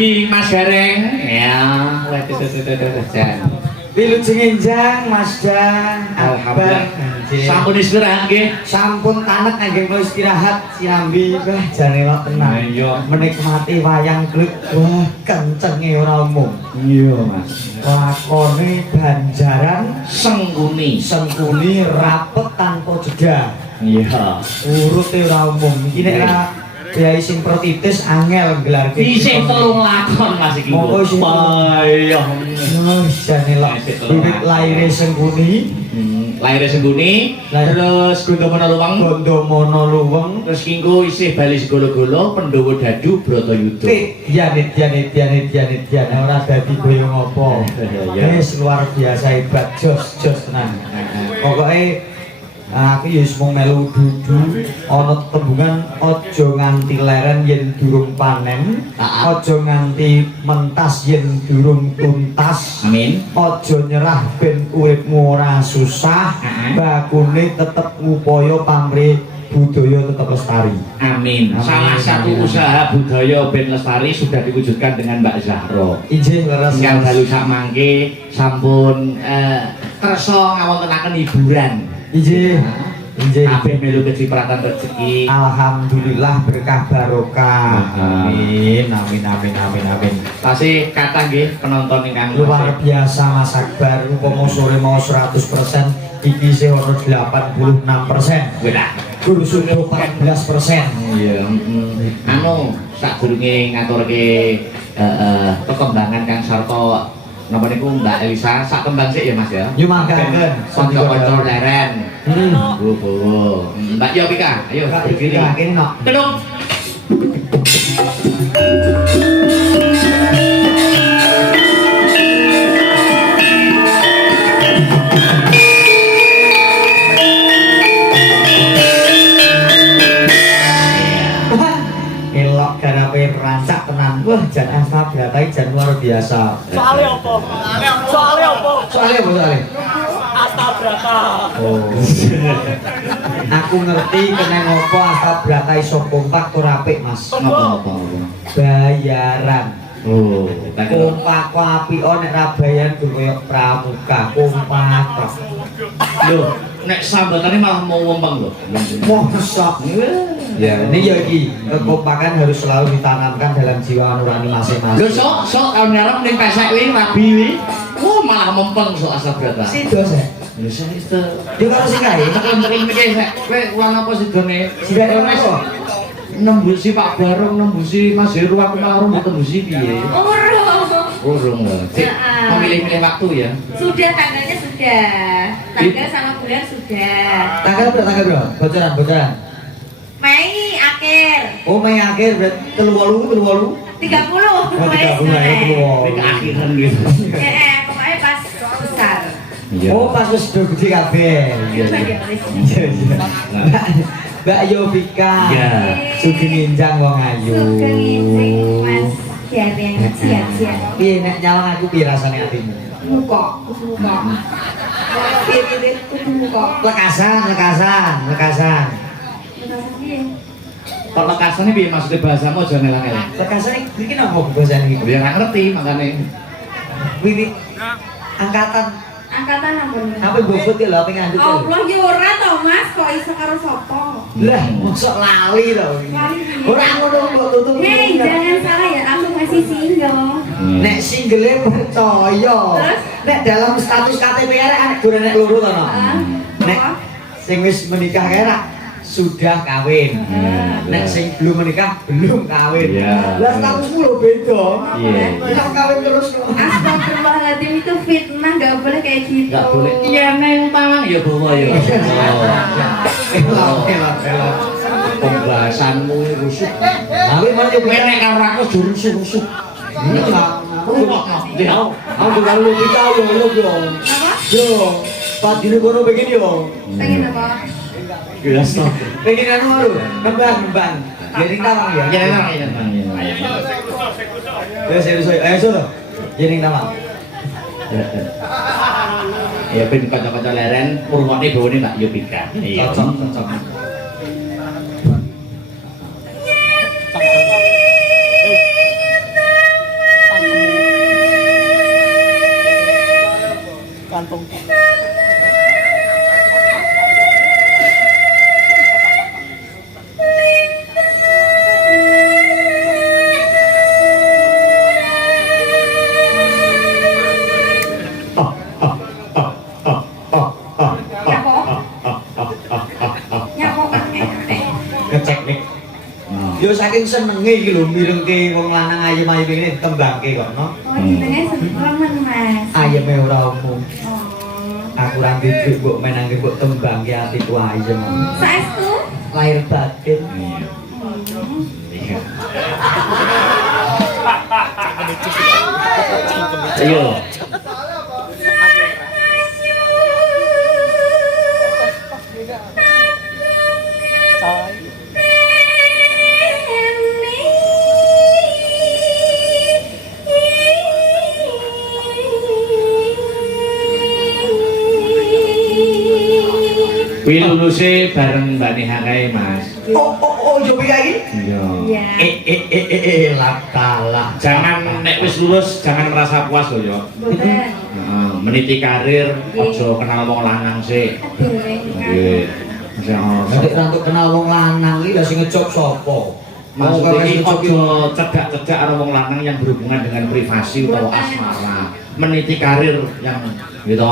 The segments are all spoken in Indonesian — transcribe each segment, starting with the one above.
pagi Mas Gareng. Ya, Wilujeng enjang Mas Dan. Alhamdulillah. Abah, Sampun istirahat nggih. sampun tanek nggih kula istirahat sinambi wah jane lo tenang. Iya. Menikmati wayang klip wah kencenge ora umum. Iya, Mas. Lakone Banjaran Sengguni. sengkuni rapet tanpa jeda. Iya. Urute ora umum. Iki nek ra biaya sing protitis angel gelar Isih telung lakon Mas iki. Monggo sih. Iya. Oh, jane lo wiwit laire sengkuni, Lahir Sengguni, Lahir. terus Gondomana Luweng, Gondomana luweng. terus kingko isih bali segolo-golo Pandhawa Dadu Bratayuda. Dian ora dadi boyong apa. Iya. Wis luar biasa hebat, jos tenan. Pokoke aku ya wis mung melu dudu ana tembungan aja nganti leren yen durung panen, aja nganti mentas yen durung tuntas. Amin. Aja nyerah ben uripmu ora susah, bakune tetep ngupaya pamrih budaya tetep lestari. Amin. Salah satu usaha budaya Ben Lestari sudah diwujudkan dengan Mbak Zahro. Injih leres. Yang dalu sak mangke sampun kersa ngawontenaken hiburan. Injih. Kabeh melu kecipratan rezeki. Alhamdulillah berkah barokah. Amin. Tasih kathah nggih penonton ingkang Luar biasa Mas Akbar, umpama sore mau 100%, iki isih ono 86%. Wah. Guru sudah 14%. Iya, anu sadurunge ngaturke perkembangan Kang Sarto napa niku Mbak Elisa sak kembang sik ya Mas ya. Yo mangkaken. Kanca-kanca leren. Bu. Mbak Yopika, ayo begini. Kene nok. Teduk. Elok garape rancak tenan. Wah, jan asma bratai jan luar biasa. Soalnya apa? Soalnya? Astabrata. Oh. Aku ngerti kena ngopo Astabrata iso kompak tur apik, Mas. Apa? Bayaran. Oh, Kompak apik nek ra bayaran kudu koyo pramuka, kompak. lho, nek sambatane malah mau ngempeng lho. Mosok. Ya, ini ya iki, kekompakan harus selalu ditanamkan dalam jiwa nurani Lho masing-masing. sok tahun ngarep ning pesek kuwi rabi kuwi. Oh, malah mempeng sok Astabrata. Sido sih. Lho sing itu. Yo karo sing kae. Tekan-tekan iki sek. Kowe ulang apa sidone? Sidane apa? Nembusi Pak Barong, nembusi Mas Heru aku malah urung tembusi piye? Urung lho. Cik, memilih-milih waktu ya. Sudah tanggalnya sudah. Tanggal sama bulan sudah. Tanggal bro? Bocoran. Mei akhir. Oh, Mei akhir berarti 38. 30. Oh, 30 ya, Ini keakhiran gitu. Pokoknya pas besar. Oh, pas wis do gede kabeh. Iya. Mbak Yovika. Iya. Sugeng enjang wong ayu. Sugeng injing Mas Gareng siap-siap. Piye nek nyalon aku piye rasane atimu? Muka. Piye muka. Lekasan. Kok lekasane piye maksudnya bahasamu aja ngelang-elang. Lekasan iki nopo bahasa iki? Dia nggak ngerti makanya. Wiwit angkatan Angkatan ampun. apa bobot ya lho pengen ngandut. Allah ya ora to Mas, kok iso karo sapa? Lah, mosok lali to. Ora ngono kok tutup. Hei, jangan salah ya, aku masih single. Nek single percaya. Terus? Nek dalam status KTP arek anak gue nek loro to no. Nek sing wis menikah kae sudah kawin. Nek sing belum menikah belum kawin. Iya. Lah statusmu lho beda. Iya. Nek kawin terus kok. Astagfirullahaladzim, itu fitnah, gak boleh kayak gitu. Nggak boleh. Iya neng tangan ya bawa ya. Elok. Pembahasanmu rusuk. Tapi mana yo Kowe nek karo aku rusuk-rusuk. Iya lah. Aku kalau lu kita yo. Apa? Yo. Padine kono pengen yo. Pengen apa? Gila stop. Pengen anu lho, nembang. Jadi tawang ya. Ya nang ya. Ya serius ayo so. Jadi tawang. Ya ben kanca-kanca leren urungane bawane Mbak Yopika. Iya. Cocok. Ya saking senenge iki lho mirengke wong lanang ayem-ayem ngene ditembangke kok, no. Oh, jenenge remen, Mas. Ayeme ora umum. Oh. Aku ra ndek mbok menangke mbok tembangke atiku ayem. Saestu? Lahir batin. Iya. Ayo. Kuwi luluse bareng Mbak Neha kae, Mas. Oh, yo piye iki? Iya. Iya. Latalah. Jangan nek wis lulus jangan merasa puas lho, yo. Boten. Heeh, meniti karir aja kenal wong lanang sik. Nggih. Masih ono. Nek ra entuk kenal wong lanang iki lha sing ngecop sapa? Maksudnya ini aja cedak-cedak karo wong lanang yang berhubungan dengan privasi atau asmara. Meniti karir yang gitu,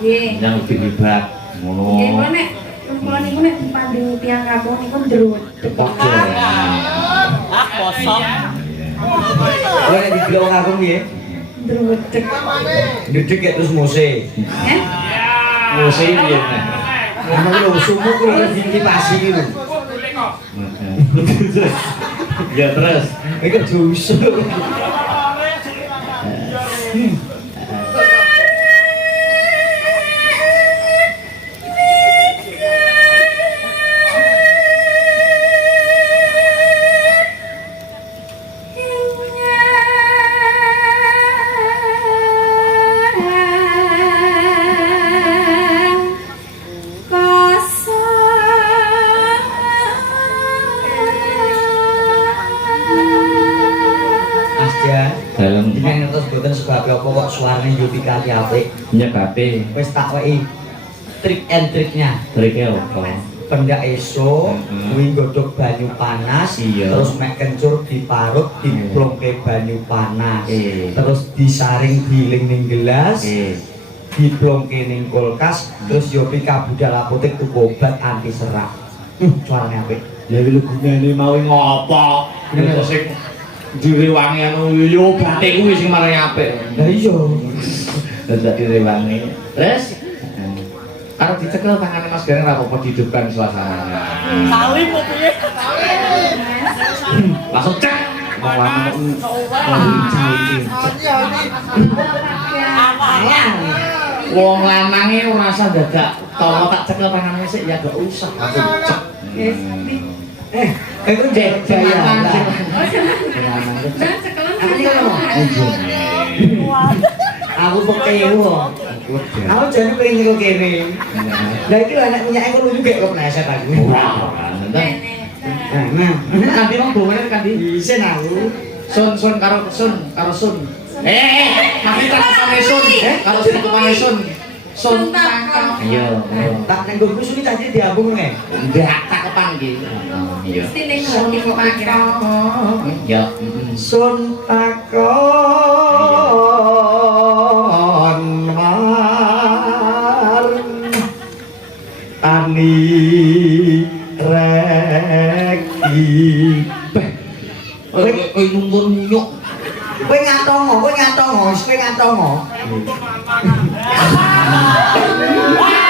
Nggih. yang lebih hebat. Ngono. Nggih, kok nek perempuan niku nek dipandu tiyang kampung niku ndruwet. Ah, kosong. Kowe nek didelok aku piye? Ndruwet. Ndedek terus mose. Eh? Musik piye? Emang lho sumuk kuwi wis dikipasi iki lho. Ya terus. Iki dosa. Dalem Jenengan ngertos boten sebab apa kok suarane yo pikati apik. nyebabe Wis tak weki trik and triknya. trike apa? Pendak esuk kuwi nggodhog banyu panas, Iya. terus mek kencur diparut diplongke banyu panas. Terus disaring giling ning gelas, diplongke ning kulkas, terus yo pika budal apotek tuku obat anti serak. Suarane apik. Ya iki lho gunane mau ngopo? Nek sing direwangi anu yo batik kuwi sing marai apik. Lah iya. Dadak direwangi. Terus karo dicekel tangane Mas Gareng ra apa dihidupkan suasananya. Salim kok piye? Langsung cek. Wong lanang wong lanange ora usah dadak tolong tak cekel tangane sik ya gak usah langsung cek. Itu jaya. Aku pekewo. Aku jane pengen nyekok kene. Lah iki lho anak minyak ngono juga kok pleset aku. Nah, Nanti mau bongone kan di isin aku. Sun karo Sun. Nanti cakepane Sun. Karo cakepane Sun. Sun tangkap. Iya. Tak nang nggonku suni tadi diambung nge. Ndak cakepan iki. Iya. Sun tangkap. Ya. Sun takon mar ani reki. Kowe numpun nyuk. Kowe ngatongo, kowe ngatongo. Wah,